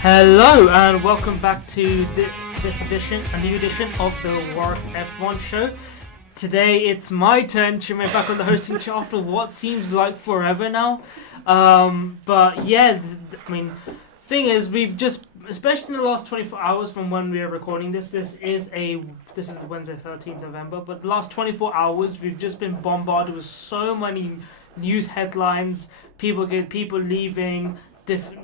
Hello and welcome back to this edition, a new edition of the Warwick F1 Show. Today it's my turn, Chinmay, back on the hosting chair after what seems like forever now. But yeah, thing is, we've just, especially in the last 24 hours from when we are recording this is the Wednesday 13th November, but the last 24 hours we've just been bombarded with so many news headlines, people leaving, different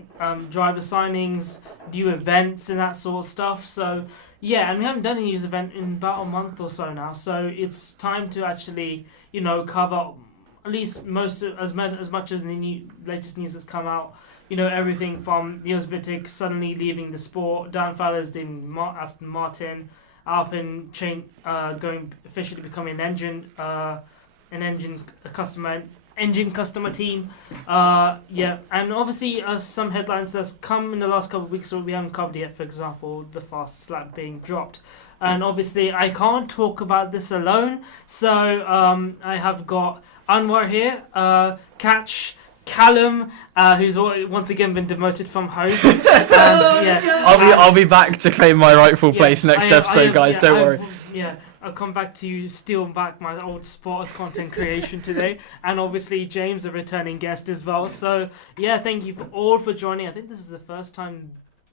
driver signings, new events and that sort of stuff. So yeah, and we haven't done a news event in about a month or so now, so it's time to actually, cover at least as much of the latest news that's come out. Everything from Niels Wittich suddenly leaving the sport, Dan Fallows leaving Aston Martin, Alpine officially becoming an engine customer team. And obviously some headlines that's come in the last couple of weeks that we haven't covered yet. For example, the fast lap being dropped. And obviously I can't talk about this alone, so I have got Anwar here, Katch, Callum, who's once again been demoted from host. I'll be back to claim my rightful place next episode, guys. Don't worry. I'll come back to you, steal back my old spot as content creation today, and obviously James, a returning guest as well. So yeah, thank you all for joining. I think this is the first time.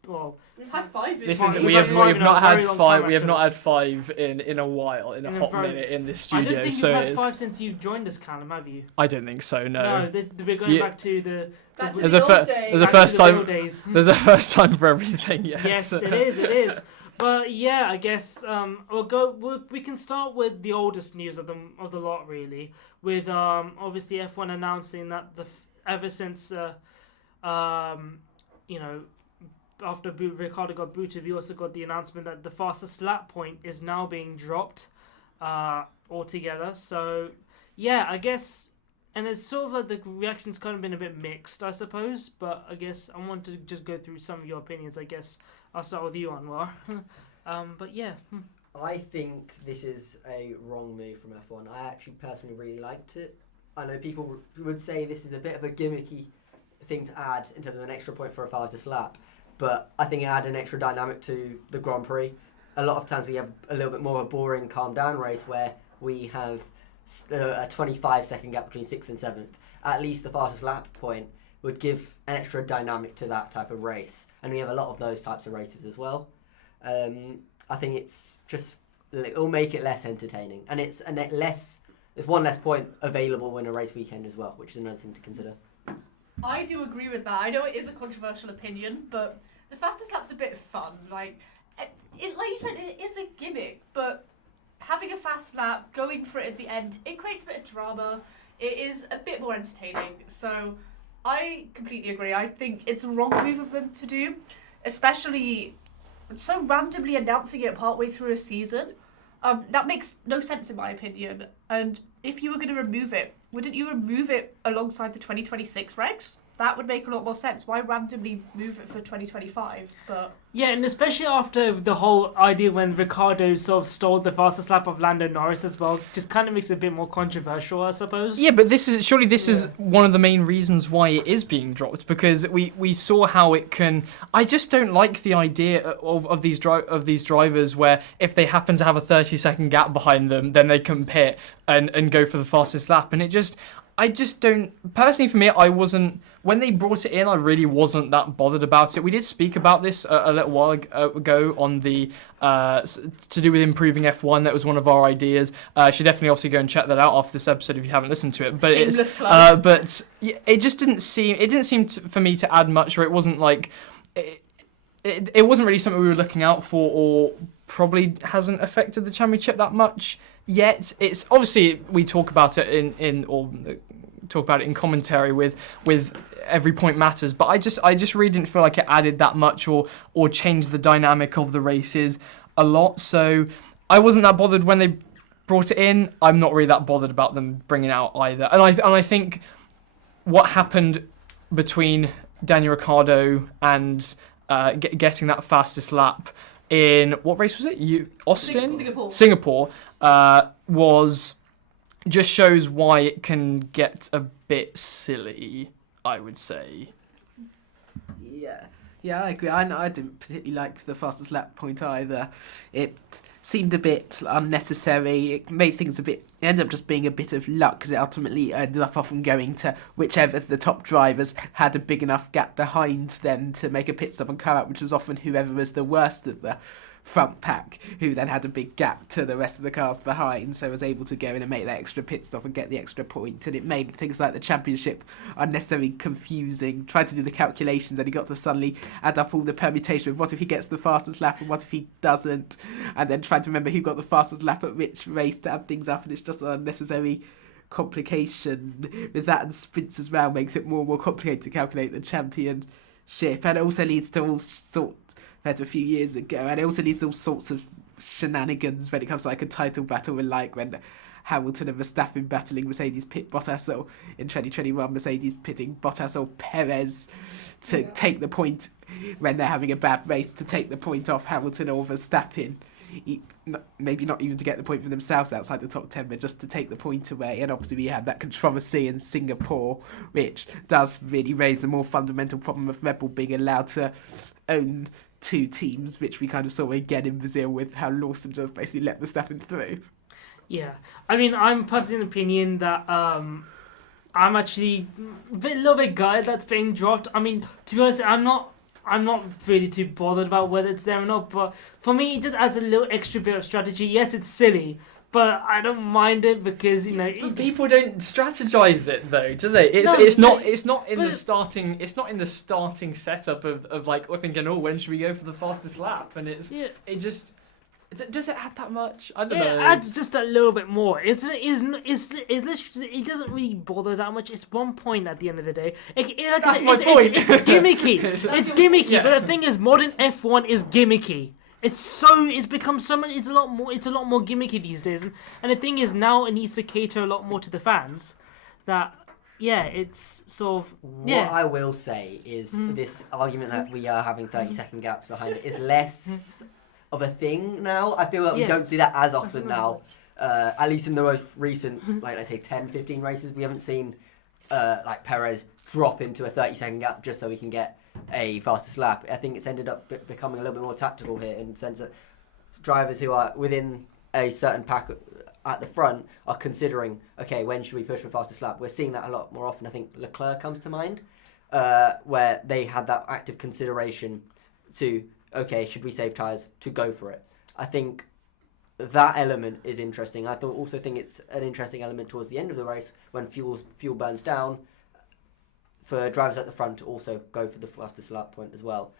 Well, we've had five. We have not had five. We have not had five in a while, in a hot minute in this studio. I don't think you've had five since you've joined us, Callum, have you? I don't think so. No. No, we're going back to the. There's a first time. There's a first time for everything. Yes. Yes, it is. But yeah, I guess we can start with the oldest news of the lot, really, with obviously F1 announcing that ever since after Ricciardo got booted, we also got the announcement that the fastest lap point is now being dropped altogether. So yeah, I guess, and it's sort of like the reaction's kind of been a bit mixed, I suppose. But I guess I want to just go through some of your opinions. I guess I'll start with you, Anwar. But yeah. I think this is a wrong move from F1. I actually personally really liked it. I know people would say this is a bit of a gimmicky thing to add in terms of an extra point for a fastest lap, but I think it added an extra dynamic to the Grand Prix. A lot of times we have a little bit more of a boring, calm down race where we have a 25-second gap between 6th and 7th. At least the fastest lap point would give an extra dynamic to that type of race, and we have a lot of those types of races as well. I think it'll make it less entertaining, and it's one less point available in a race weekend as well, which is another thing to consider. I do agree with that. I know it is a controversial opinion, but the fastest lap's a bit fun. Like you said, it is a gimmick, but having a fast lap, going for it at the end, it creates a bit of drama. It is a bit more entertaining. So I completely agree. I think it's a wrong move of them to do, especially so randomly announcing it partway through a season. That makes no sense in my opinion. And if you were going to remove it, wouldn't you remove it alongside the 2026 regs? That would make a lot more sense. Why randomly move it for 2025? But yeah, and especially after the whole idea when Ricciardo sort of stole the fastest lap of Lando Norris as well, just kind of makes it a bit more controversial, I suppose. Yeah, but this is one of the main reasons why it is being dropped, because we saw how it can. I just don't like the idea of these drivers where if they happen to have a 30-second gap behind them, then they can pit and go for the fastest lap, and I just don't. Personally, for me, I wasn't. When they brought it in, I really wasn't that bothered about it. We did speak about this a little while ago on the to do with improving F1. That was one of our ideas. Should definitely obviously go and check that out after this episode if you haven't listened to it. But it just didn't seem. It didn't seem for me to add much, or it wasn't like. It wasn't really something we were looking out for, or probably hasn't affected the championship that much yet. It's obviously we talk about it in commentary with every point matters, but I just really didn't feel like it added that much or changed the dynamic of the races a lot. So I wasn't that bothered when they brought it in. I'm not really that bothered about them bringing it out either. And I think what happened between Daniel Ricciardo and getting that fastest lap in what race was it? Austin? Singapore was just shows why it can get a bit silly, I would say. Yeah. Yeah, I agree. I didn't particularly like the fastest lap point either. It seemed a bit unnecessary. It made things it ended up just being a bit of luck because it ultimately ended up often going to whichever of the top drivers had a big enough gap behind them to make a pit stop and come out, which was often whoever was the worst of the front pack, who then had a big gap to the rest of the cars behind, so was able to go in and make that extra pit stop and get the extra point. And it made things like the championship unnecessarily confusing. Tried to do the calculations and he got to suddenly add up all the permutation of what if he gets the fastest lap and what if he doesn't, and then trying to remember who got the fastest lap at which race to add things up, and it's just an unnecessary complication with that, and sprints as well makes it more and more complicated to calculate the championship, and it also leads to all sorts a few years ago, and it also leads to all sorts of shenanigans when it comes to like a title battle, and like when Hamilton and Verstappen battling Mercedes pit Bottas, or in 2021 Mercedes pitting Bottas or Perez to take the point when they're having a bad race, to take the point off Hamilton or Verstappen, maybe not even to get the point for themselves outside the top 10, but just to take the point away. And obviously we had that controversy in Singapore, which does really raise the more fundamental problem of Red Bull being allowed to own two teams, which we kind of saw again in Brazil with how Lawson just basically let Verstappen through. Yeah, I mean, I'm personally of the opinion that I'm actually a little bit gutted that's being dropped. I mean, to be honest, I'm not really too bothered about whether it's there or not, but for me, it just adds a little extra bit of strategy. Yes, it's silly, but I don't mind it because, you know... But people don't strategize it though, do they? It's not in the starting setup of like we're thinking, oh, when should we go for the fastest lap? And it just does it add that much? I don't know. It adds just a little bit more. It doesn't really bother that much. It's 1 point at the end of the day. That's my point. It's gimmicky. It's gimmicky. Yeah. But the thing is, modern F1 is gimmicky. It's become so much. It's a lot more gimmicky these days, and the thing is now it needs to cater a lot more to the fans. That it's sort of What I will say is this argument that we are having 30-second gaps behind it is less of a thing now. I feel like we don't see that as often now. At least in the most recent, like let's say 10-15 races, we haven't seen like Perez drop into a 30-second gap just so we can get a fastest lap. I think it's ended up becoming a little bit more tactical here in the sense that drivers who are within a certain pack at the front are considering, okay, when should we push for fastest lap? We're seeing that a lot more often. I think Leclerc comes to mind, where they had that active consideration to, okay, should we save tyres, to go for it. I think that element is interesting. I also think it's an interesting element towards the end of the race when fuel burns down, for drivers at the front to also go for the fastest lap point as well.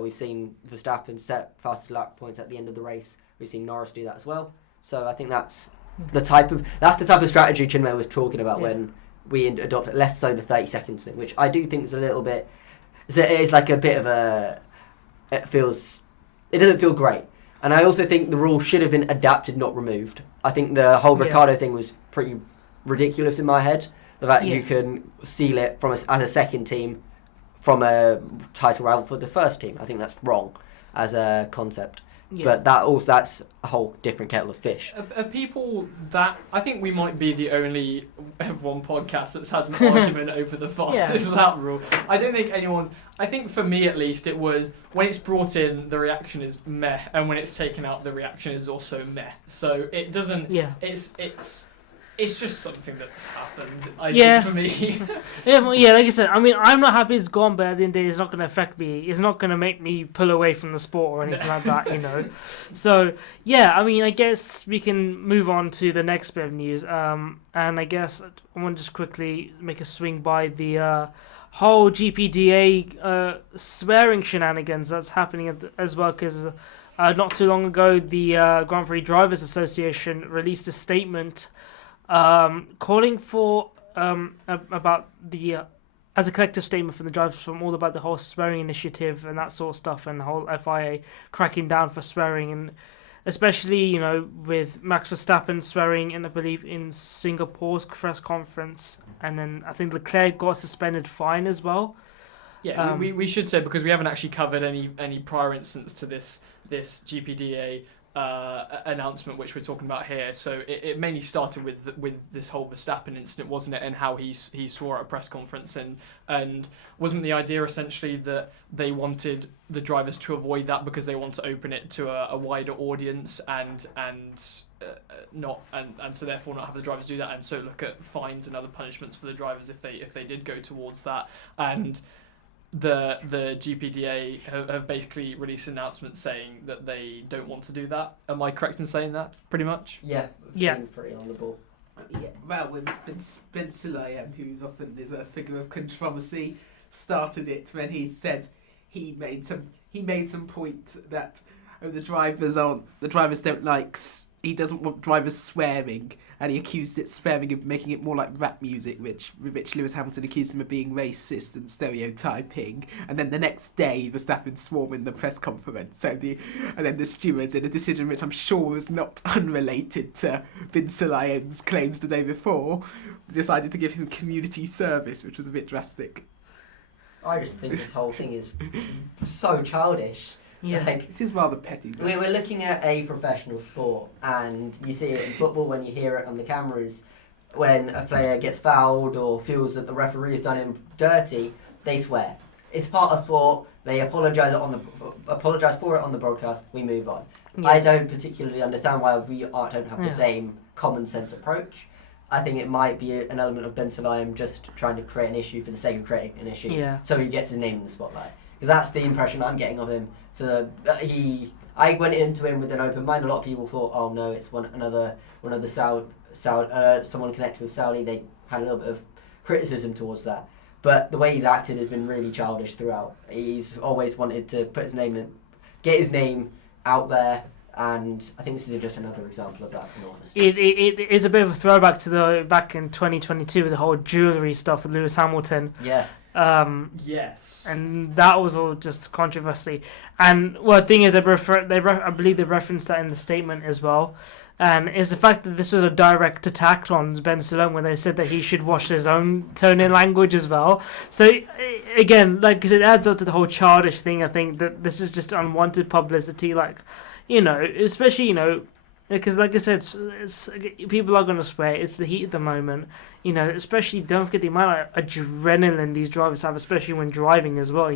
We've seen Verstappen set fastest lap points at the end of the race. We've seen Norris do that as well. So I think that's the type of strategy Chinmay was talking about when we adopted less so the 30 seconds thing, which I do think is a little bit. It's like a bit of a. It doesn't feel great, and I also think the rule should have been adapted, not removed. I think the whole Ricciardo thing was pretty ridiculous in my head. The fact you can seal it as a second team from a title round for the first team. I think that's wrong as a concept. Yeah. But that's a whole different kettle of fish. Are people that... I think we might be the only F1 podcast that's had an argument over the fastest lap rule. I don't think anyone's... I think for me at least it was, when it's brought in, the reaction is meh, and when it's taken out, the reaction is also meh. So it doesn't... Yeah. It's just something that's happened, I think, for me. Like I said, I mean, I'm not happy it's gone, but at the end of the day, it's not going to affect me. It's not going to make me pull away from the sport or anything like that, you know. So, I mean, I guess we can move on to the next bit of news. And I guess I want to just quickly make a swing by the whole GPDA swearing shenanigans that's happening as well, because not too long ago, the Grand Prix Drivers Association released a statement calling for about the as a collective statement from the drivers from all about the whole swearing initiative and that sort of stuff, and the whole FIA cracking down for swearing, and especially, you know, with Max Verstappen swearing in, I believe, in Singapore's press conference, and then I think Leclerc got a suspended fine as well. Yeah, we should say, because we haven't actually covered any prior instance to this GPDA announcement which we're talking about here. So it mainly started with this whole Verstappen incident, wasn't it, and how he swore at a press conference, and wasn't the idea essentially that they wanted the drivers to avoid that because they want to open it to a wider audience and so therefore not have the drivers do that, and so look at fines and other punishments for the drivers if they did go towards that. And the GPDA have basically released an announcement saying that they don't want to do that. Am I correct in saying that, pretty much? Yeah. Pretty on the ball. Yeah, well, it's Ben Sulayem, who often is a figure of controversy, started it when he said he made some point that the drivers don't like. He doesn't want drivers swearing, and he accused it swearing of making it more like rap music, which Lewis Hamilton accused him of being racist and stereotyping. And then the next day, Verstappen swore in the press conference. And then the stewards, in a decision which I'm sure was not unrelated to Bin Sulayem's claims the day before, decided to give him community service, which was a bit drastic. I just think this whole thing is so childish. Yeah. Like, It is rather petty. we're looking at a professional sport, and you see it in football when you hear it on the cameras. When a player gets fouled or feels that the referee has done him dirty, they swear. It's part of sport. They apologise for it on the broadcast. We move on. Yeah. I don't particularly understand why we don't have the same common sense approach. I think it might be an element of Ben Sulayem just trying to create an issue for the sake of creating an issue, so he gets his name in the spotlight. Because that's the impression I'm getting of him. I went into him with an open mind. A lot of people thought, oh no, it's one of the someone connected with Saudi. They had a little bit of criticism towards that, but the way he's acted has been really childish throughout. He's always wanted to put his name in, get his name out there, and I think this is just another example of that. It is a bit of a throwback to back in 2022 with the whole jewellery stuff with Lewis Hamilton. Yeah. Yes. And that was all just controversy. And well, the thing is, I believe they referenced that in the statement as well. And it's the fact that this was a direct attack on Ben Sulayem when they said that he should watch his own tone in language as well. So again, like, cause it adds up to the whole childish thing. I think that this is just unwanted publicity, like, especially, because like I said, it's people are going to swear. It's the heat of the moment, especially don't forget the amount of adrenaline these drivers have, especially when driving as well,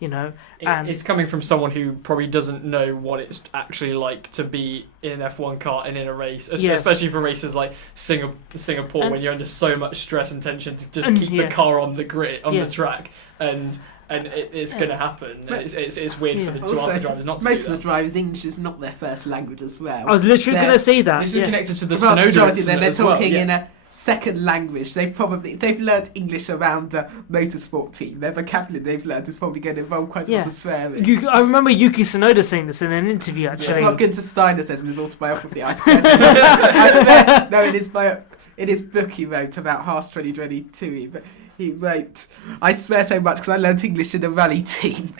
and it's coming from someone who probably doesn't know what it's actually like to be in an F1 car and in a race, especially for races like Singapore, when you're under so much stress and tension to just keep the car on the grid, on the track, and it's going to happen. It's weird for to ask the drivers not to do that. Most of the drivers, English is not their first language as well. I was literally going to say that. This is connected to the Sonoda incident they're as well. talking in a second language. They've learned English around a motorsport team. Their vocabulary they've learned is probably going to involve quite a lot of swearing. I remember Yuki Tsunoda saying this in an interview, actually. That's what Günther Steiner says in his autobiography. I swear. No, in his book he wrote about Haas 2022. But he wrote, I swear so much because I learnt English in a rally team.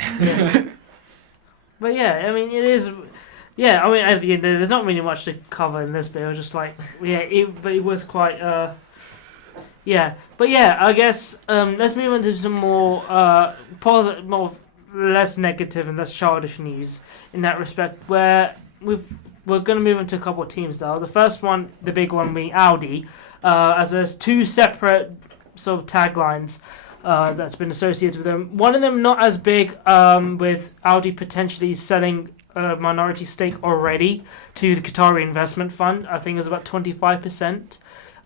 But yeah, I mean, it is. Yeah, I mean, at the end, there's not really much to cover in this bit. I was just like, it was quite. But yeah, I guess let's move on to some more positive, more less negative and less childish news in that respect. Where we're going to move on to a couple of teams now. The first one, the big one, being Audi, as there's two separate sort of taglines that's been associated with them. One of them not as big, with Audi potentially selling a minority stake already to the Qatari investment fund. I think it was about 25%,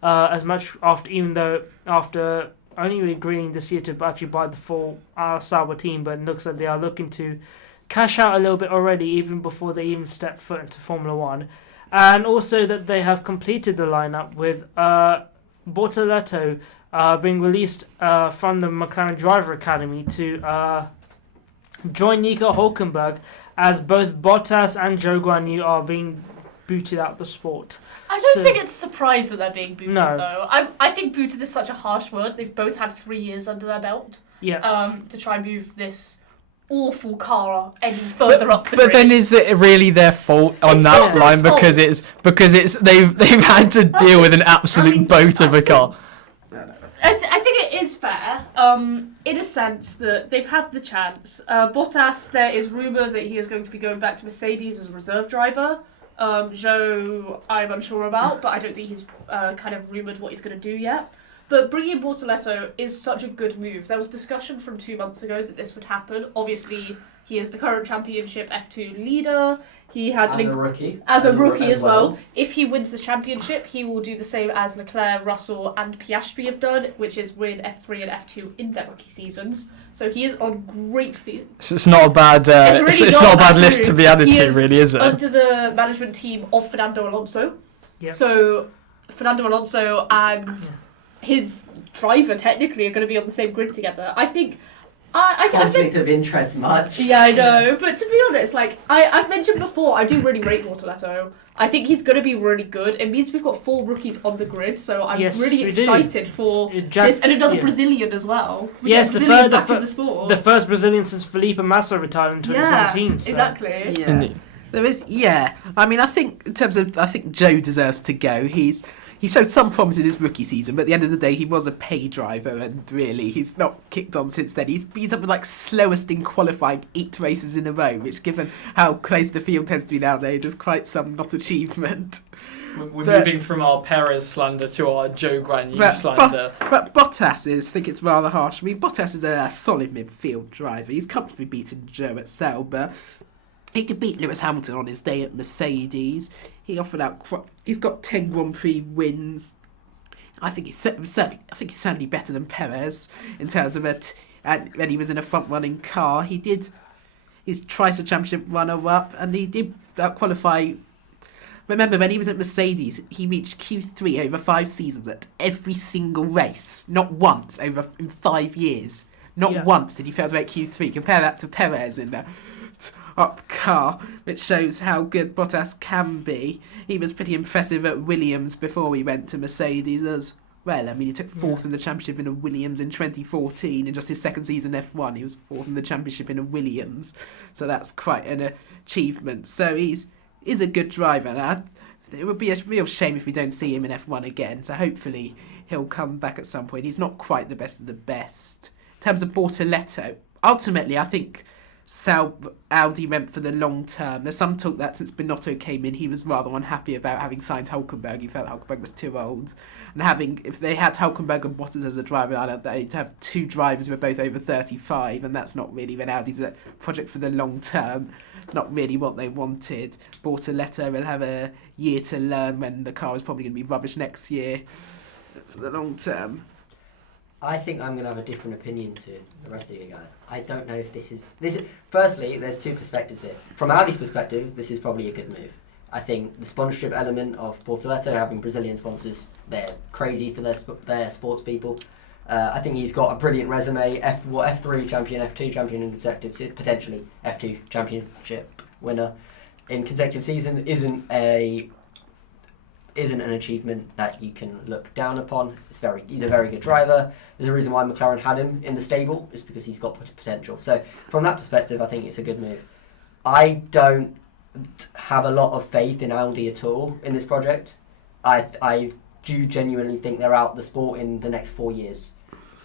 as much after only agreeing this year to actually buy the full Sauber team, but it looks like they are looking to cash out a little bit already, even before they even step foot into Formula One. And also that they have completed the lineup with Bortoleto being released from the McLaren Driver Academy to join Nico Hülkenberg, as both Bottas and Zhou Guanyu are being booted out of the sport. I don't think it's a surprise that they're being booted, No. though. I think booted is such a harsh word. They've both had 3 years under their belt to try and move this awful car any further up the But grid. then is it really their fault on It's that not their line fault. because it's they've had to deal with an absolute boat of a car. I think it is fair. in a sense that they've had the chance. Bottas, there is rumour that he is going to be going back to Mercedes as a reserve driver. Zhou, I'm unsure about, but I don't think he's kind of rumoured what he's going to do yet. But bringing in Bortoleto is such a good move. There was discussion from 2 months ago that this would happen. Obviously, he is the current championship F2 leader. He had as a rookie. As a rookie as well. If he wins the championship, he will do the same as Leclerc, Russell and Piastri have done, which is win F3 and F2 in their rookie seasons. So he is on great field. So it's not a bad. It's not a bad list to be added to, really, is it? Under the management team of Fernando Alonso. Yep. So Fernando Alonso and his driver technically are going to be on the same grid together. I think. Conflict of interest much. Yeah, I know. But to be honest, like I've mentioned before, I do really rate Bortoleto. I think he's going to be really good. It means we've got 4 rookies on the grid, so I'm really excited for this. And another Brazilian as well. Yes, the sport. The first Brazilian since Felipe Massa retired into his own team. So. Exactly. Yeah. There is, I mean, I think in terms of, Joe deserves to go. He showed some promise in his rookie season, but at the end of the day, he was a pay driver, and really, he's not kicked on since then. He's up with like slowest in qualifying 8 races in a row, which, given how close the field tends to be nowadays, is quite some not achievement. We're moving from our Perez slander to our Joe Granu slander. But Bottas I think it's rather harsh. I mean, Bottas is a solid midfield driver. He's comfortably beaten Joe at Sauber. He could beat Lewis Hamilton on his day at Mercedes. He offered out. He's got 10 Grand Prix wins. I think he's certainly better than Perez in terms of it. And when he was in a front-running car, he's twice a championship runner-up, and he did qualify. Remember, when he was at Mercedes, he reached Q3 over 5 seasons at every single race. Not once in 5 years. Not once did he fail to make Q3. Compare that to Perez in the up car, which shows how good Bottas can be. He was pretty impressive at Williams before he went to Mercedes as well. I mean, he took 4th in the championship in a Williams in 2014. In just his second season F1, he was 4th in the championship in a Williams. So that's quite an achievement. So he's a good driver. And it would be a real shame if we don't see him in F1 again. So hopefully he'll come back at some point. He's not quite the best of the best. In terms of Bortoleto, ultimately, I think Audi went for the long term. There's some talk that since Binotto came in, he was rather unhappy about having signed Hülkenberg. He felt Hülkenberg was too old. And if they had Hülkenberg and Bottas as a driver, they'd have 2 drivers who were both over 35, and that's not really when Audi's a project for the long term. It's not really what they wanted. Bortoleto will have a year to learn when the car is probably going to be rubbish next year for the long term. I think I'm going to have a different opinion to the rest of you guys. I don't know if this is... Firstly, there's 2 perspectives here. From Audi's perspective, this is probably a good move. I think the sponsorship element of Bortoleto, having Brazilian sponsors, they're crazy for their sports people. I think he's got a brilliant resume, F3 champion, F2 champion in consecutive, potentially F2 championship winner in consecutive season isn't an achievement that you can look down upon. He's a very good driver. There's a reason why McLaren had him in the stable, is because he's got potential. So from that perspective, I think it's a good move. I don't have a lot of faith in Audi at all in this project. I do genuinely think they're out the sport in the next 4 years.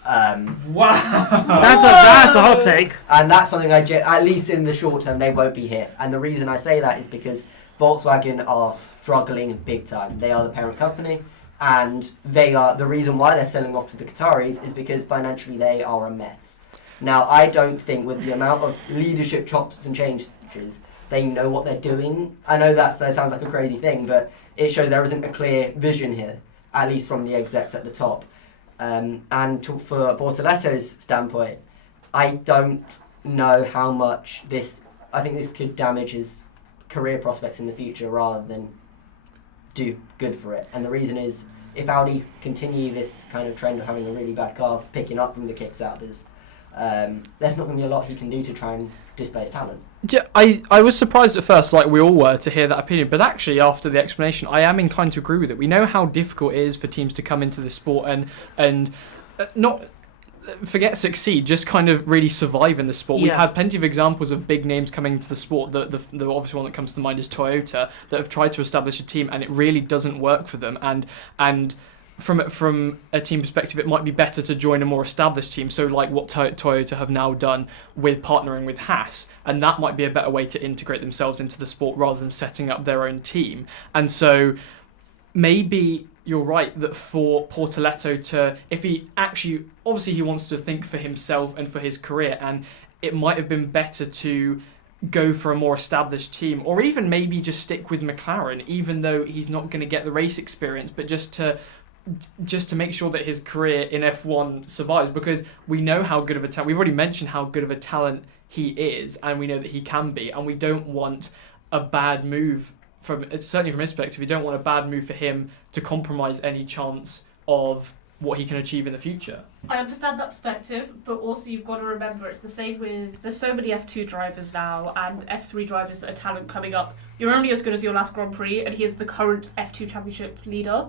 Wow, that's a hot take. And that's something at least in the short term, they won't be here. And the reason I say that is because Volkswagen are struggling big time. They are the parent company, and they are the reason why they're selling off to the Qataris is because financially they are a mess. Now, I don't think with the amount of leadership chops and changes, they know what they're doing. I know that sounds like a crazy thing, but it shows there isn't a clear vision here, at least from the execs at the top. For Bortoleto's standpoint, I don't know how much I think this could damage his career prospects in the future rather than do good for it. And the reason is, if Audi continue this kind of trend of having a really bad car, picking up from the Kickstarters, there's not going to be a lot he can do to try and display his talent. Yeah, I was surprised at first, like we all were, to hear that opinion, but actually after the explanation I am inclined to agree with it. We know how difficult it is for teams to come into the sport and not forget succeed, just kind of really survive in the sport. We've had plenty of examples of big names coming into the sport. The obvious one that comes to mind is Toyota, that have tried to establish a team and it really doesn't work for them. And from a team perspective, it might be better to join a more established team. So like what Toyota have now done with partnering with Haas, and that might be a better way to integrate themselves into the sport rather than setting up their own team. And so maybe you're right that for Portoletto to, if he actually, obviously he wants to think for himself and for his career, and it might have been better to go for a more established team, or even maybe just stick with McLaren, even though he's not going to get the race experience, but just to make sure that his career in F1 survives, because we know how good of a talent, we've already mentioned how good of a talent he is, and we know that he can be, and we don't want a bad move, certainly from his perspective, we don't want a bad move for him to compromise any chance of what he can achieve in the future. I understand that perspective, but also you've got to remember it's the same with, there's so many F2 drivers now and F3 drivers that are talent coming up. You're only as good as your last Grand Prix, and he is the current F2 championship leader.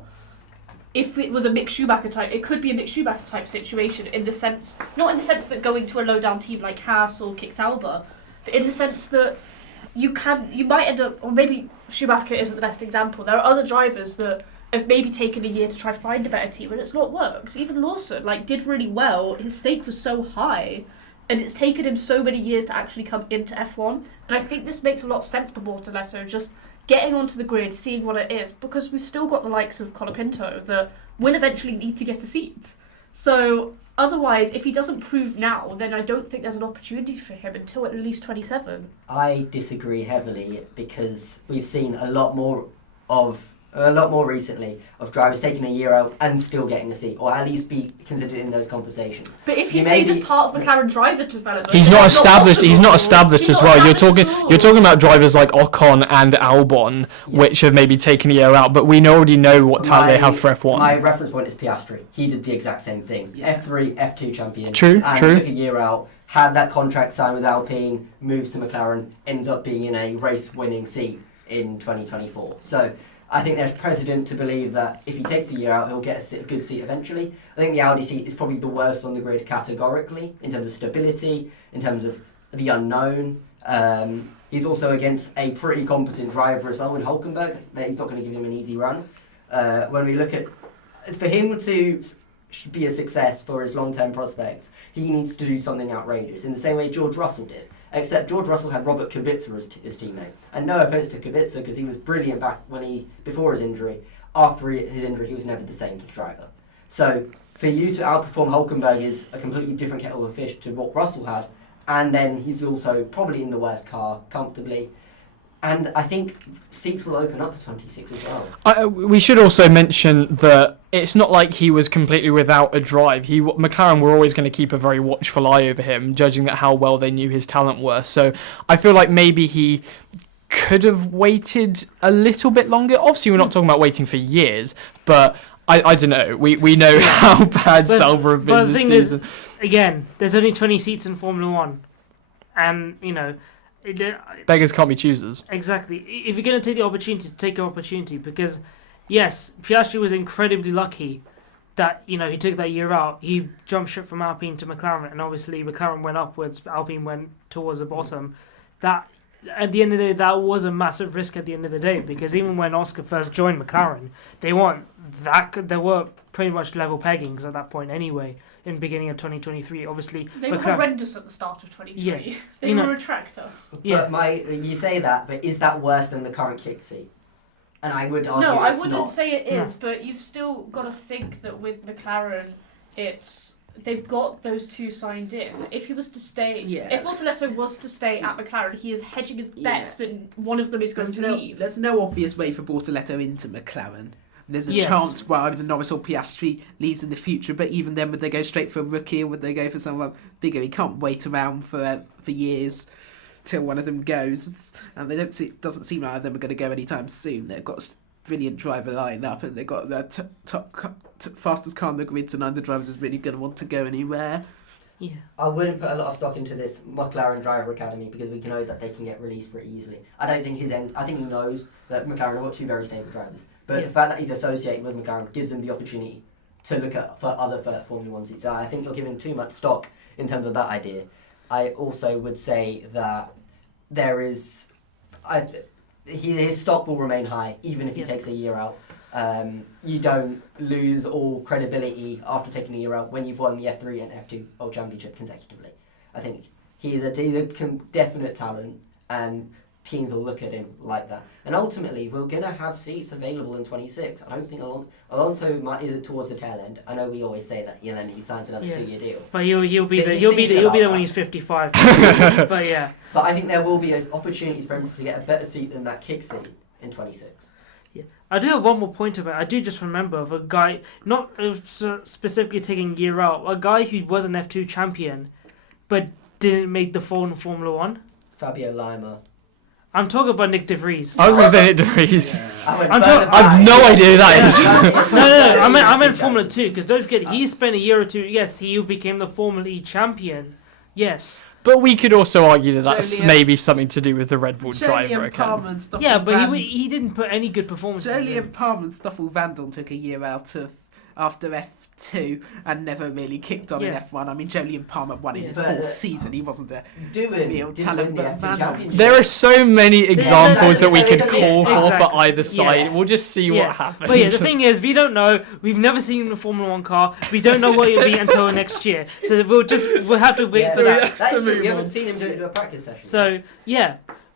If it was a Mick Schumacher type, it could be a Mick Schumacher type situation in the sense, not in the sense that going to a low down team like Haas or Kix Sauber, but in the sense that you might end up, or maybe Schumacher isn't the best example. There are other drivers that have maybe taken a year to try to find a better team and it's not worked. Even Lawson did really well. His stake was so high, and it's taken him so many years to actually come into F1. And I think this makes a lot of sense for Bortoletto, just getting onto the grid, seeing what it is, because we've still got the likes of Colapinto that will eventually need to get a seat. So otherwise, if he doesn't prove now, then I don't think there's an opportunity for him until at least 27. I disagree heavily, because we've seen a lot more recently of drivers taking a year out and still getting a seat, or at least be considered in those conversations. But if he stayed as part of McLaren driver development, he's not established. He's not established as well. You're talking about drivers like Ocon and Albon, which have maybe taken a year out, but we already know what talent they have for F1. My reference point is Piastri. He did the exact same thing. F3, F2 champion. True. Took a year out, had that contract signed with Alpine, moves to McLaren, ends up being in a race-winning seat in 2024. So I think there's precedent to believe that if he takes a year out, he'll get a good seat eventually. I think the Audi seat is probably the worst on the grid categorically, in terms of stability, in terms of the unknown. He's also against a pretty competent driver as well in Hülkenberg. He's not going to give him an easy run. When we look at, for him to be a success for his long-term prospects, he needs to do something outrageous, in the same way George Russell did. Except George Russell had Robert Kubica as his teammate. And no offence to Kubica, because he was brilliant back before his injury. After his injury, he was never the same driver. So for you to outperform Hülkenberg is a completely different kettle of fish to what Russell had. And then he's also probably in the worst car, comfortably. And I think seats will open up for 26 as well. We should also mention that it's not like he was completely without a drive. McLaren were always going to keep a very watchful eye over him, judging that how well they knew his talent were. So I feel like maybe he could have waited a little bit longer. Obviously, we're not talking about waiting for years, but I don't know. We know how bad Sauber have been this season. Is, again, there's only 20 seats in Formula 1. And, beggars can't be choosers. Exactly. If you're going to take the opportunity, take your opportunity, because yes, Piastri was incredibly lucky that he took that year out. He jumped ship from Alpine to McLaren, and obviously McLaren went upwards, Alpine went towards the bottom. That at the end of the day, that was a massive risk at the end of the day, because even when Oscar first joined McLaren, they were pretty much level peggings at that point anyway. In the beginning of 2023, obviously they were horrendous at the start of 23. Yeah, they were a tractor. Yeah, you say that, but is that worse than the current kick seat? And I would argue I it's wouldn't not. say it is, but you've still got to think that with McLaren, they've got those two signed in. If he was to stay, if Bortoletto was to stay at McLaren, he is hedging his bets that one of them is going to leave. There's no obvious way for Bortoletto into McLaren. There's a chance where either Norris or Piastri leaves in the future, but even then, would they go straight for a rookie, or would they go for someone bigger? He can't wait around for years till one of them goes, and doesn't seem like them are going to go anytime soon. They've got a brilliant driver line up, and they've got their fastest car on the grid, so none of the drivers is really going to want to go anywhere. Yeah, I wouldn't put a lot of stock into this McLaren driver academy, because we know that they can get released pretty easily. I think he knows that McLaren are two very stable drivers. But the fact that he's associated with McLaren gives him the opportunity to look at for other Formula 1 seats. So I think you're giving too much stock in terms of that idea. I also would say that his stock will remain high, even if he takes a year out. you don't lose all credibility after taking a year out when you've won the F3 and F2 World Championship consecutively. I think he's a definite talent, and teams will look at him like that. And ultimately, we're going to have seats available in 26. I don't think Alonso is towards the tail end. I know we always say that, then he signs another 2-year deal. But he'll be there when he's 55. But yeah. But I think there will be opportunities for him to get a better seat than that kick seat in 26. Yeah. I do have one more point about it. I do just remember of a guy, not specifically taking a year out, a guy who was an F2 champion, but didn't make the full in Formula 1. Fabio Lima. I'm talking about Nick De Vries. I was going to say Nick De Vries. I've no idea who that is. No. I meant Formula 2, because don't forget, he spent a year or two, yes, he became the Formula E champion. Yes. But we could also argue that that's maybe something to do with the Red Bull driver account. Yeah, but he didn't put any good performances in. Jolyon Palmer and Stoffel Vandoorne took a year out after F2 and never really kicked on in F1. I mean, Jolyon Palmer won in his fourth season. He wasn't a real talent, but Vandoorne. There are so many examples that we could call for either side. Yes. We'll just see what happens. But yeah, the thing is, we don't know. We've never seen him in a Formula 1 car. We don't know what it'll be until next year. So we'll have to wait for that. That's true. We haven't seen him do a practice session. So,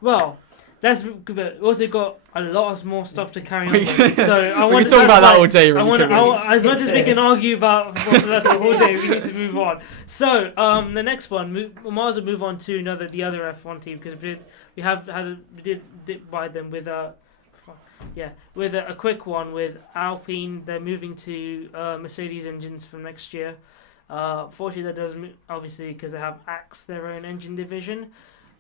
well, we've also got a lot more stuff to carry on with. So I we can talk about that all day. As much as we can argue about Barcelona all day, we need to move on. So the next one, we might as well move on to the other F1 team, because we did dip by them with a quick one with Alpine. They're moving to Mercedes engines from next year. Fortunately, that doesn't obviously, because they have axed their own engine division.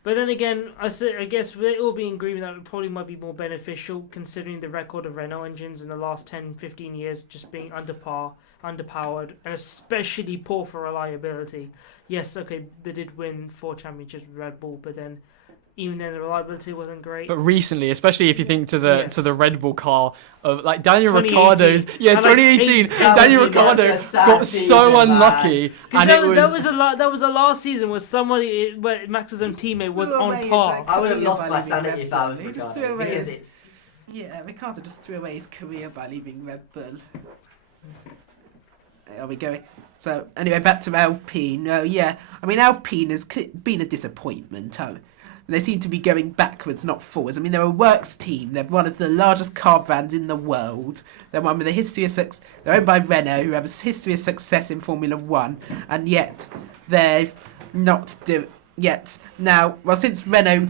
But then again, I guess we'll all be in agreement that it probably might be more beneficial, considering the record of Renault engines in the last 10-15 years just being underpowered, and especially poor for reliability. Yes, okay, they did win 4 championships with Red Bull, but then even then the reliability wasn't great. But recently, especially if you think to the Red Bull car of like Daniel Ricciardo's 2018, Daniel Ricciardo got so unlucky, and that was the last season where Max's own teammate was on par. I would have lost my sanity if I was Ricciardo. Ricciardo just threw away his career by leaving Red Bull. Are we going? So anyway, back to Alpine. I mean, Alpine has been a disappointment. They seem to be going backwards, not forwards. I mean, they're a works team. They're one of the largest car brands in the world. They're one with a history of success. They're owned by Renault, who have a history of success in Formula 1, and yet they've not yet. Now, well, since Renault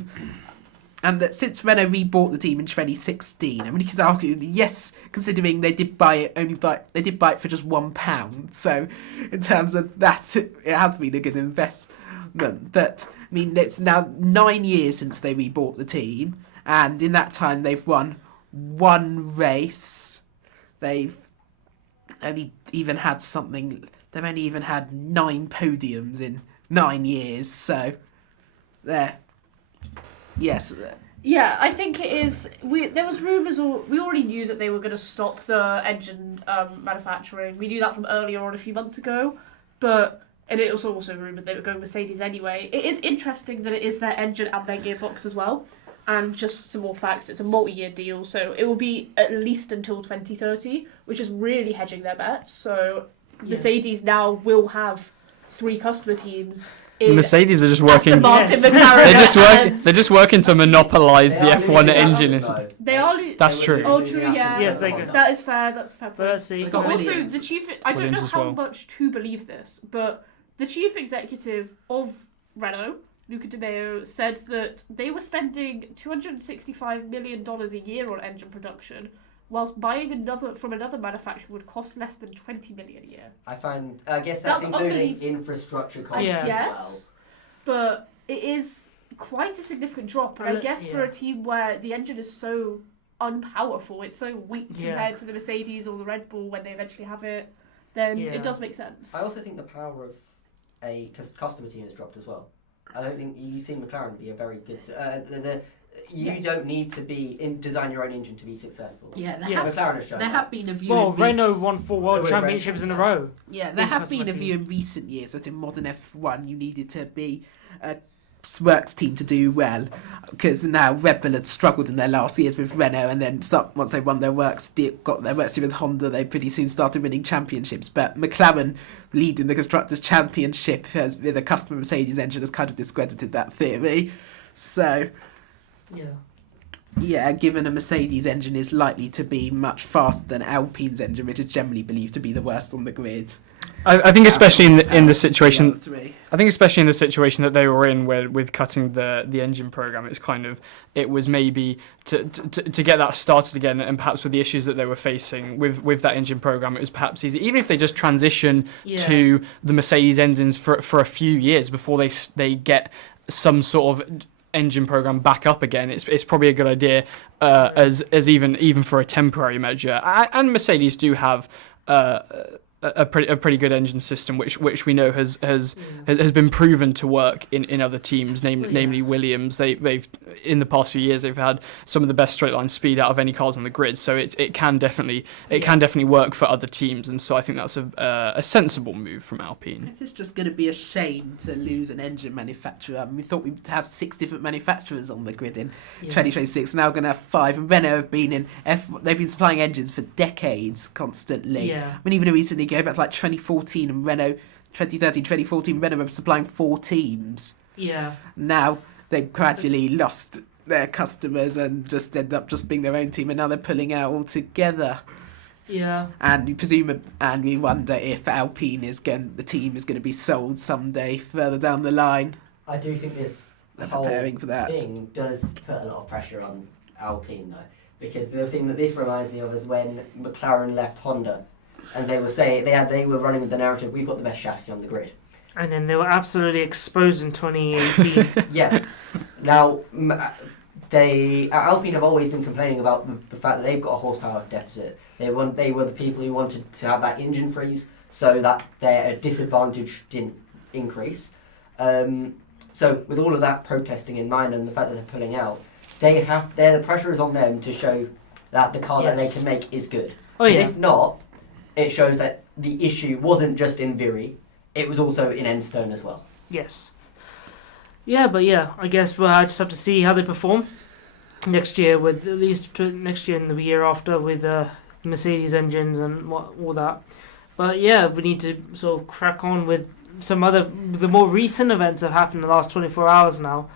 rebought the team in 2016, I mean, you could argue, yes, considering they did buy it for just £1. So, in terms of that, it has been a good investment. But I mean, it's now 9 years since they rebought the team, and in that time they've won 1 race. They've only even had 9 podiums in 9 years. So, there. Yes. Yeah, I think it is. There was rumours, or we already knew that they were going to stop the engine manufacturing. We knew that from earlier on a few months ago, and it was also rumoured they were going Mercedes anyway. It is interesting that it is their engine and their gearbox as well. And just some more facts, it's a multi-year deal, so it will be at least until 2030, which is really hedging their bets. So Mercedes now will have 3 customer teams. Mercedes are just working. They're just working to monopolise the F1 engine. They are. That's true. Oh, true. Yeah. Yes, they go. That is fair. That's a fair point. But let's see. But also, the chief. I don't know how well. much to believe this, but the chief executive of Renault, Luca De Meo, said that they were spending $265 million a year on engine production, whilst buying from another manufacturer would cost less than $20 million a year. I guess that's including infrastructure costs as well. But it is quite a significant drop, and I guess for a team where the engine is so unpowerful, it's so weak compared to the Mercedes or the Red Bull when they eventually have it, then it does make sense. I also think the power of a customer team has dropped as well. I don't think you've seen McLaren be a very good. You don't need to design your own engine to be successful. Yeah, there have been a view. Well, Renault won 4 world championships in a row. Yeah, there have been a view in recent years that in modern F1 you needed to be Works team to do well, because now Red Bull had struggled in their last years with Renault, and then once they won their got their works team with Honda, they pretty soon started winning championships. But McLaren leading the Constructors' Championship with a custom Mercedes engine has kind of discredited that theory. So, yeah, given a Mercedes engine is likely to be much faster than Alpine's engine, which is generally believed to be the worst on the grid. I think especially in the situation, three. I think especially in the situation that they were in, where with cutting the engine program, it was maybe to get that started again, and perhaps with the issues that they were facing with that engine program, it was perhaps easy, even if they just transition to the Mercedes engines for a few years before they get some sort of engine program back up again. It's probably a good idea as even for a temporary measure. And Mercedes do have a pretty good engine system, which we know has been proven to work in other teams, namely Williams. They've in the past few years they've had some of the best straight line speed out of any cars on the grid. So it can definitely work for other teams, and so I think that's a sensible move from Alpine. It is just going to be a shame to lose an engine manufacturer. We thought we'd have 6 different manufacturers on the grid in 2026. Now we're going to have 5. And Renault have been they've been supplying engines for decades constantly. Yeah. I mean, even recently, go back to like 2014 and Renault, 2013, 2014, Renault were supplying 4 teams. Yeah. Now they've gradually lost their customers and just end up just being their own team, and now they're pulling out altogether. Yeah. And we wonder if Alpine the team is going to be sold someday further down the line. I do think this They're whole preparing for that. thing does put a lot of pressure on Alpine though, because the thing that this reminds me of is when McLaren left Honda, and they were saying they were running with the narrative, we've got the best chassis on the grid. And then they were absolutely exposed in 2018. Yeah. Now, Alpine have always been complaining about the fact that they've got a horsepower deficit. They were the people who wanted to have that engine freeze so that their disadvantage didn't increase. So with all of that protesting in mind and the fact that they're pulling out, the pressure is on them to show that the car that they can make is good. Oh yeah. If not, it shows that the issue wasn't just in Viri, it was also in Enstone as well. Yes. Yeah, but I guess we'll just have to see how they perform next year, with at least next year and the year after with Mercedes engines and all that. But yeah, we need to sort of crack on with the more recent events that have happened in the last 24 hours now.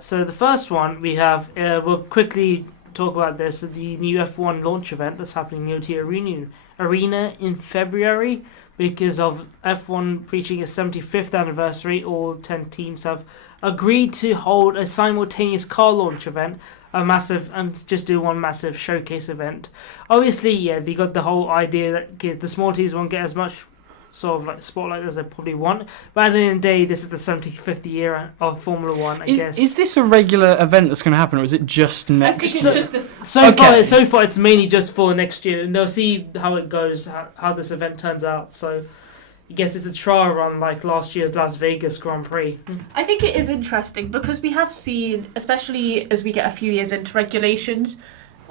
So the first one we have, we'll quickly talk about this, the new F1 launch event that's happening in the OT Arena in February. Because of F1 reaching its 75th anniversary, all 10 teams have agreed to hold a simultaneous car launch event, and just do one massive showcase event. Obviously, they got the whole idea that the small teams won't get as much sort of like spotlight as they probably want. But at the end of the day, this is the 75th year of Formula One, I guess. Is this a regular event that's going to happen, or is it just next? I think it's just this. So far, it's mainly just for next year, and they'll see how it goes, how this event turns out. So, I guess it's a trial run like last year's Las Vegas Grand Prix. I think it is interesting because we have seen, especially as we get a few years into regulations,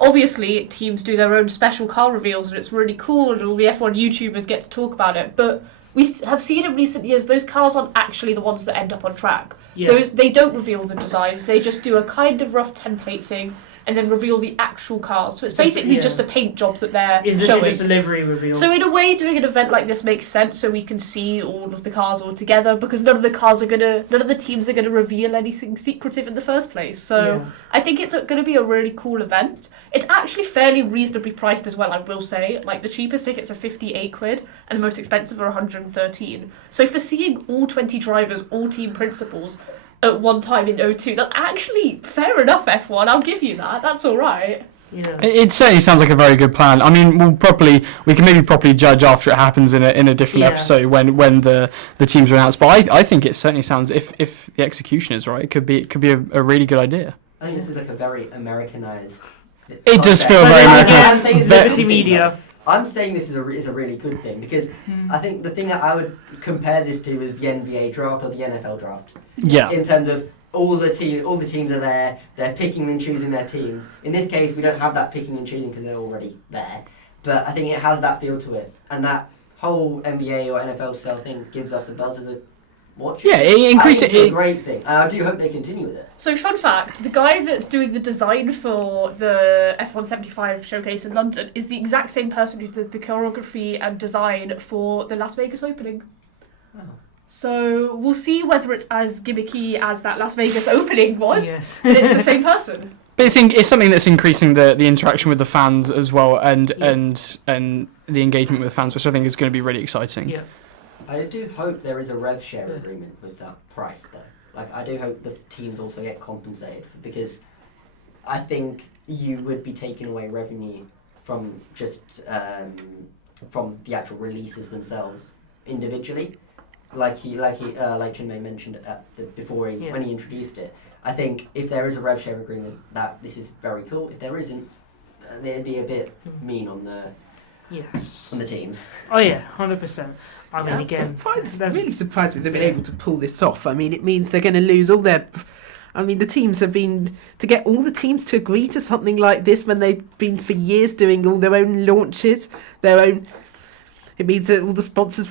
obviously teams do their own special car reveals and it's really cool and all the F1 YouTubers get to talk about it, but we have seen in recent years those cars aren't actually the ones that end up on track. They don't reveal the designs, they just do a kind of rough template thing and then reveal the actual cars. So it's basically just a paint job that they're showing. Just a livery reveal. So in a way, doing an event like this makes sense, so we can see all of the cars all together, because none of the teams are gonna reveal anything secretive in the first place. So I think it's gonna be a really cool event. It's actually fairly reasonably priced as well, I will say. Like the cheapest tickets are 58 quid, and the most expensive are 113. So for seeing all 20 drivers, all team principals, at one time in O2, that's actually fair enough, F1, I'll give you that, that's alright. Yeah. It certainly sounds like a very good plan. I mean, we can maybe properly judge after it happens in a different episode when the teams are announced. But I think it certainly sounds, if the execution is right, it could be a really good idea. I think this is like a very Americanized. It does feel very Americanized. Liberty Media. I'm saying this is a really good thing, because I think the thing that I would compare this to is the NBA draft or the NFL draft. Yeah. In terms of all the teams are there, they're picking and choosing their teams. In this case, we don't have that picking and choosing because they're already there. But I think it has that feel to it, and that whole NBA or NFL style thing gives us a buzz as a watching. Yeah, it increases. It's a great thing. I do hope they continue with it. So, fun fact, the guy that's doing the design for the F175 showcase in London is the exact same person who did the choreography and design for the Las Vegas opening. Oh. So, we'll see whether it's as gimmicky as that Las Vegas opening was, Yes. but it's the same person. But it's something that's increasing the interaction with the fans as well, and Yeah. and the engagement with the fans, which I think is going to be really exciting. Yeah. I do hope there is a rev share agreement with that price, though. Like, I do hope the teams also get compensated, because I think you would be taking away revenue from just from the actual releases themselves individually. Like Chinmay mentioned before when he introduced it. I think if there is a rev share agreement, that this is very cool. If there isn't, it'd be a bit mean on the teams. Oh yeah, 100%. I mean, again, really surprised they've been able to pull this off. I mean, it means they're going to lose all their. I mean, the teams have been to get all the teams to agree to something like this when they've been for years doing all their own launches, their own. It means that all the sponsors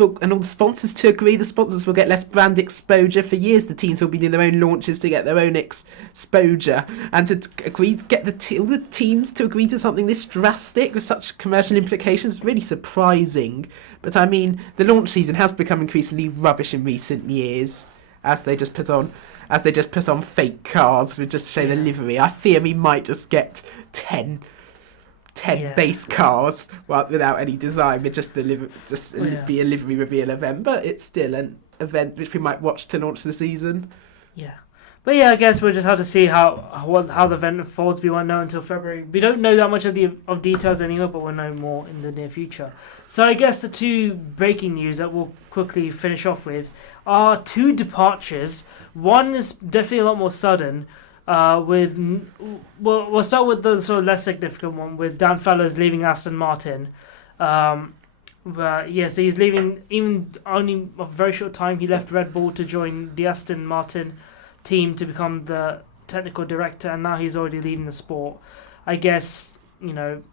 to agree. The sponsors will get less brand exposure. For years, the teams will be doing their own launches to get their own exposure, and to agree, get all the teams to agree to something this drastic with such commercial implications is really surprising. But I mean, the launch season has become increasingly rubbish in recent years, as they just put on fake cars with just to show the livery. I fear we might just get 10 base cars without any design, with just be a livery reveal event, but it's still an event which we might watch to launch the season. Yeah. But yeah, I guess we'll just have to see how the event unfolds. We won't know until February. We don't know that much of details anyway, but we'll know more in the near future. So I guess the two breaking news that we'll quickly finish off with are two departures. One is definitely a lot more sudden. We'll start with the sort of less significant one, with Dan Fellows leaving Aston Martin. But yeah, so he's leaving even only a very short time. He left Red Bull to join the Aston Martin team to become the technical director, and now he's already leaving the sport. I guess, Aston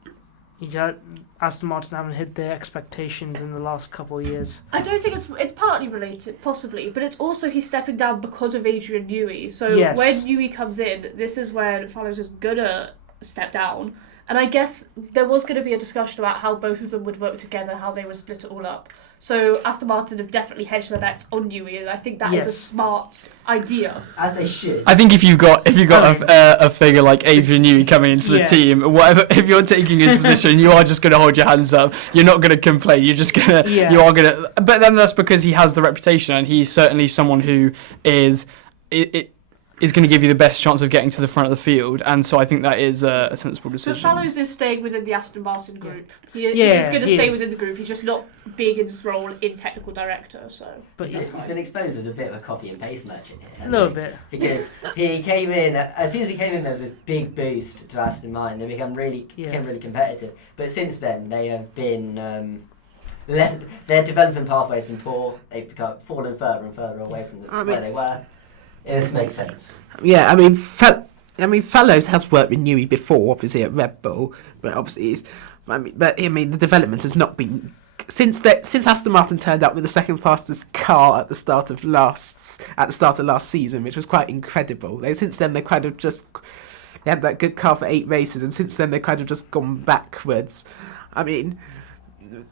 Martin haven't hit their expectations in the last couple of years. I don't think it's partly related, possibly, but it's also he's stepping down because of Adrian Newey. So when Newey comes in, this is when Fallows is gonna step down. And I guess there was going to be a discussion about how both of them would work together, how they would split it all up. So Aston Martin have definitely hedged their bets on Newey, and I think that is a smart idea. As they should. I think if you've got a figure like Adrian Newey coming into the team, whatever, if you're taking his position, you are just going to hold your hands up. You're not going to complain. You're just gonna. Yeah. You are going to. But then that's because he has the reputation, and he's certainly someone who is going to give you the best chance of getting to the front of the field, and so I think that is a sensible decision. So Fallows is staying within the Aston Martin group. He's going to stay within the group. He's just not big in his role in technical director. So, but he's been exposed as a bit of a copy and paste merchant here. A little bit, because he came in as soon as he came in, there was this big boost to Aston Martin. They became really competitive. But since then, they have been. Their development pathway has been poor. They've fallen further and further away from where they were. This makes sense. Yeah, I mean, Fallows has worked with Newey before, obviously at Red Bull, but obviously the development has not been since Aston Martin turned up with the second fastest car at the start of last season, which was quite incredible. Since then they had that good car for 8 races, and since then they've kind of just gone backwards.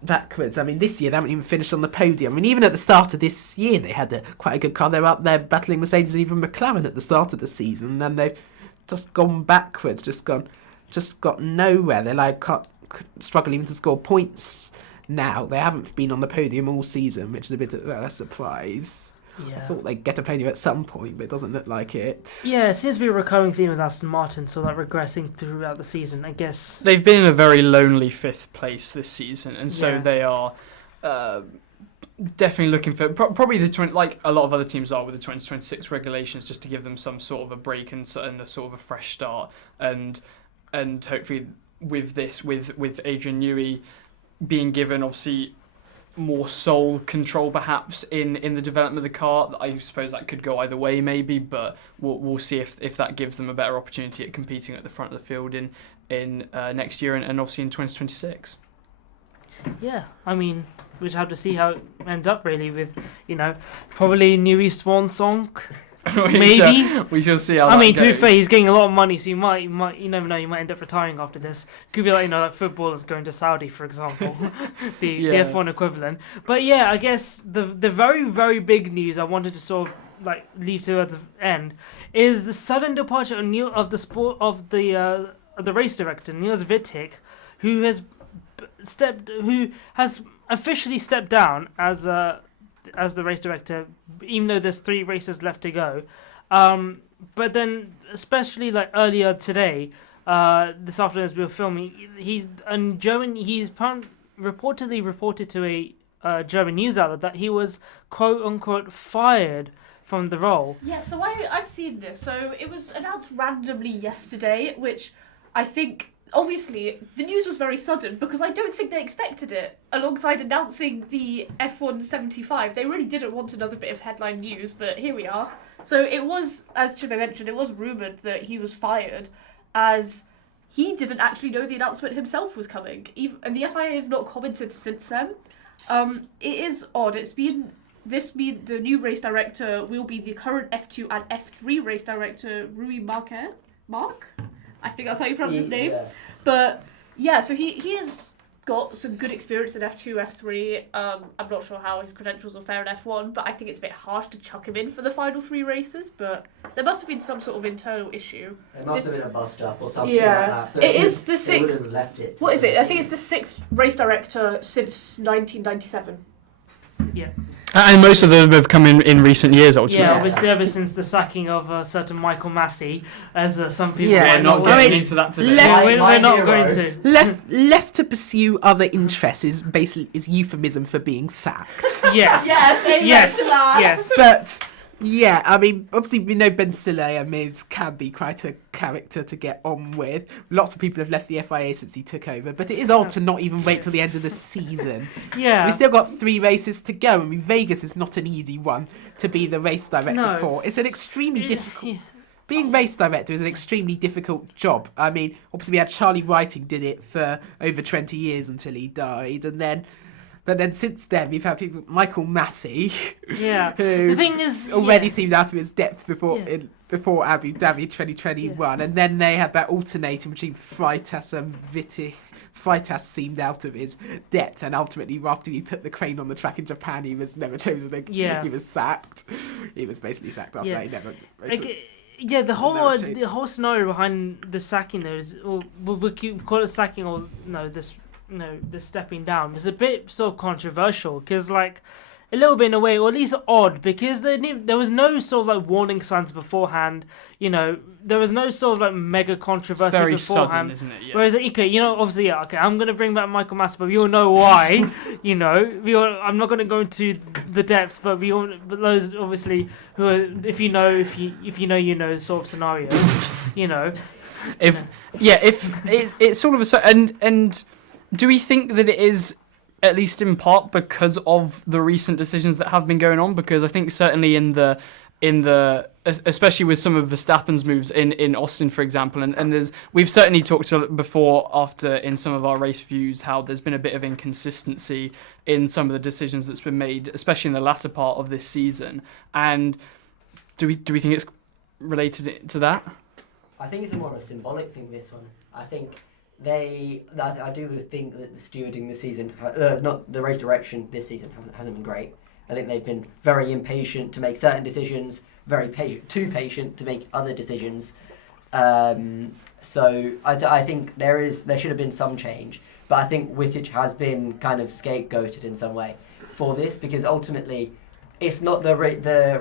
This year they haven't even finished on the podium. I mean, even at the start of this year, they had quite a good car. They were up there battling Mercedes and even McLaren at the start of the season, and then they've just gone backwards, just got nowhere. They're struggling even to score points now. They haven't been on the podium all season, which is a bit of a surprise. Yeah. I thought they'd get a podium at some point, but it doesn't look like it. Yeah, it seems to be a recurring theme with Aston Martin, so regressing throughout the season, I guess. They've been in a very lonely 5th place this season, and so they are definitely looking for probably like a lot of other teams are with the 2026 regulations, just to give them some sort of a break and a sort of a fresh start, and hopefully with this, with Adrian Newey being given obviously more sole control perhaps in the development of the car. I suppose that could go either way maybe, but we'll see if that gives them a better opportunity at competing at the front of the field in next year and obviously in 2026. yeah, I mean, we just have to see how it ends up really with, probably Newey Swan song. Maybe. We shall see how I mean, that to be goes. fair, he's getting a lot of money, so you never know, you might end up retiring after this. Could be like footballers going to Saudi, for example, the F1 equivalent. But yeah, I guess the very, very big news I wanted to sort of leave to at the end is the sudden departure of the race director Niels Wittich, who has officially stepped down as the race director, even though there's 3 races left to go. But then, especially earlier today, this afternoon as we were filming, he's reportedly reported to a German news outlet that he was quote unquote fired from the role. Yeah, so I've seen this. So it was announced randomly yesterday, which I think, obviously, the news was very sudden because I don't think they expected it. Alongside announcing the F175, they really didn't want another bit of headline news, but here we are. So it was, as Chinmay mentioned, it was rumoured that he was fired, as he didn't actually know the announcement himself was coming. And the FIA have not commented since then. It is odd. The new race director will be the current F2 and F3 race director, Rui Marques. I think that's how you pronounce his name. Yeah. But yeah, so he has got some good experience in F2, F3. I'm not sure how his credentials will fare in F1, but I think it's a bit harsh to chuck him in for the final 3 races. But there must have been some sort of internal issue. It must have been a bust up or something Yeah. like that. But It is the they would 6th. have left it. What is it? I think it's the 6th race director since 1997. Yeah. And most of them have come in recent years, ultimately. Yeah, obviously ever since the sacking of a certain Michael Massey, as some people Yeah, We're not I getting mean, into that today. left- we're not hero. going to. Left to pursue other interests is euphemism for being sacked. Yes. Yes, amen Yes. to that. Yes. But yeah, I mean, obviously we know Ben Sillay can be quite a character to get on with. Lots of people have left the FIA since he took over, but it is odd to not even wait till the end of the season. Yeah. We've still got 3 races to go. I mean, Vegas is not an easy one to be the race director No. for. It's an extremely difficult. Being race director is an extremely difficult job. I mean, obviously we had Charlie Whiting did it for over 20 years until he died, but then since then we've had people Michael Massey, Yeah. who The thing is, already seemed out of his depth before Yeah. before Abu Dhabi 2021, and then they had that alternating between Freitas and Wittich. Freitas seemed out of his depth, and ultimately after he put the crane on the track in Japan, he was never chosen again. Yeah. He was sacked. He was basically sacked after Yeah. that. He never. Yeah, the Never changed. whole scenario behind the sacking though is, or we call it sacking, or this stepping down is a bit sort of controversial because a little bit in a way, or at least odd, because there was no sort of warning signs beforehand. There was no sort of mega controversy It's very beforehand. sudden, isn't it? Yeah. Whereas, okay, obviously, yeah, okay, I'm gonna bring back Michael Massey, but we all know why. I'm not gonna go into the depths, but but those obviously who are, if you know sort of scenario, If it's sort of and do we think that it is at least in part because of the recent decisions that have been going on? Because I think certainly in the especially with some of Verstappen's moves in Austin, for example, and we've certainly talked before after in some of our race views how there's been a bit of inconsistency in some of the decisions that's been made, especially in the latter part of this season. And do we think it's related to that? I think it's more of a symbolic thing, this one. I think I do think that the stewarding this season, not the race direction this season, hasn't been great. I think they've been very impatient to make certain decisions, too patient to make other decisions. So I think there should have been some change, but I think Wittich has been kind of scapegoated in some way for this, because ultimately it's not the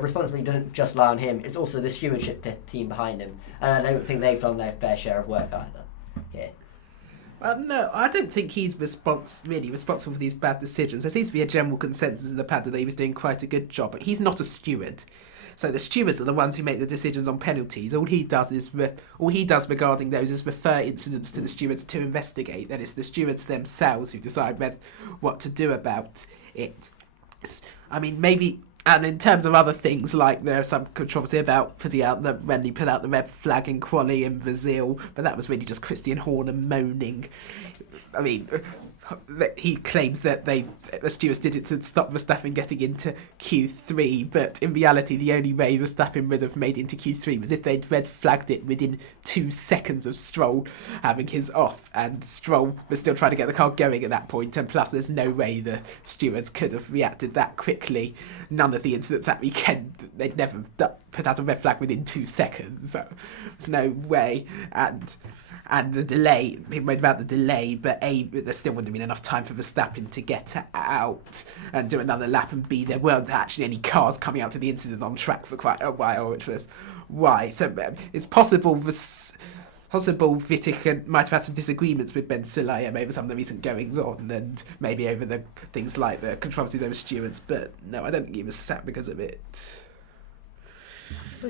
responsibility doesn't just lie on him. It's also the stewardship team behind him, and I don't think they've done their fair share of work either. Yeah. No, I don't think he's really responsible for these bad decisions. There seems to be a general consensus in the paddock that he was doing quite a good job, but he's not a steward. So the stewards are the ones who make the decisions on penalties. All he does regarding those is refer incidents to the stewards to investigate. Then it's the stewards themselves who decide what to do about it. I mean, maybe. And in terms of other things, like there's some controversy about when he put out the red flag in quali in Brazil, but that was really just Christian Horner moaning. I mean, he claims that the stewards did it to stop Verstappen getting into Q3, but in reality the only way Verstappen would have made it into Q3 was if they'd red flagged it within 2 seconds of Stroll having his off, and Stroll was still trying to get the car going at that point, and plus there's no way the stewards could have reacted that quickly. None of the incidents that weekend, they'd never put out a red flag within 2 seconds, so there's no way. And the delay, people made about the delay, but A, there still wouldn't have been enough time for Verstappen to get out and do another lap, and B, there weren't actually any cars coming out to the incident on track for quite a while, which was why. So it's possible Wittich might have had some disagreements with Ben Sulayem over some of the recent goings on, and maybe over the things like the controversies over stewards, but no, I don't think he was sacked because of it.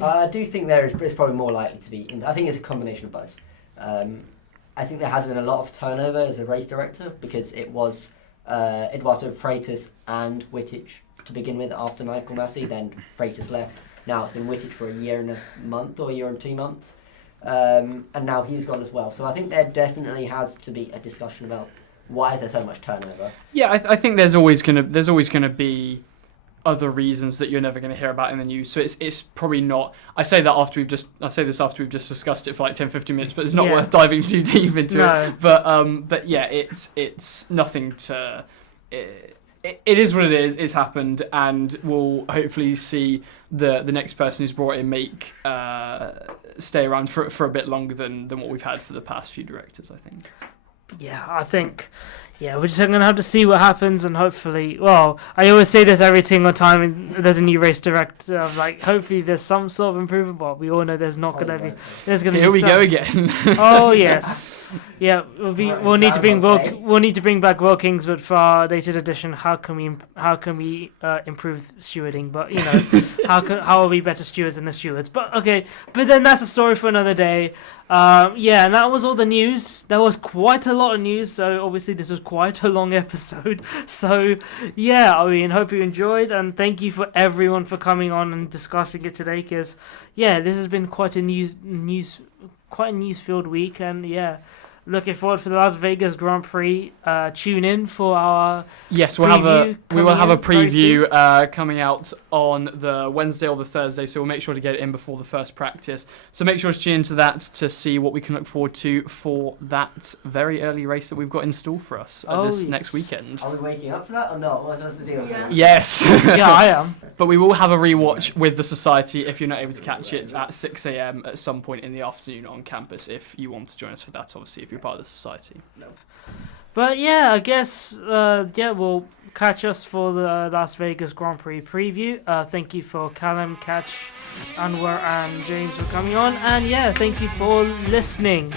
I do think it's probably more likely to be. I think it's a combination of both. I think there has been a lot of turnover as a race director, because it was Eduardo Freitas and Wittich to begin with after Michael Massey, then Freitas left. Now it's been Wittich for a year and a month or a year and 2 months, and now he's gone as well. So I think there definitely has to be a discussion about why is there so much turnover. Yeah, I think there's always gonna be other reasons that you're never going to hear about in the news. So it's probably not. I say this after we've just discussed it for like 10-15 minutes, but it's not worth diving too deep into it. But yeah, it's nothing to. It is what it is. It's happened, and we'll hopefully see the next person who's brought in stay around for a bit longer than what we've had for the past few directors, I think. Yeah, I think, we're just going to have to see what happens, and hopefully, well, I always say this every single time there's a new race director, like, hopefully there's some sort of improvement, but we all know there's not going to be. There's going to be. Here we go again. Oh yes, yeah. We'll need to bring back Will Kingswood for our latest edition. How can we improve stewarding? But how are we better stewards than the stewards? But okay, but then that's a story for another day. And that was all the news. There was quite a lot of news, so obviously this was quite a long episode. So hope you enjoyed, and thank you for everyone for coming on and discussing it today, because this has been quite a news-filled week, and looking forward for the Las Vegas Grand Prix. Tune in for our we will have a preview coming out on the Wednesday or the Thursday, so we'll make sure to get it in before the first practice. So make sure to tune into that to see what we can look forward to for that very early race that we've got in store for us next weekend. Are we waking up for that or not? What's the deal? Yeah. Yes. Yeah, I am. But we will have a rewatch with the Society if you're not able to catch it at 6 a.m. at some point in the afternoon on campus, if you want to join us for that, obviously, if you're part of the Society. No. But I guess we'll catch us for the Las Vegas Grand Prix preview. Thank you for Callum, Katch, Anwar and James for coming on, and thank you for listening.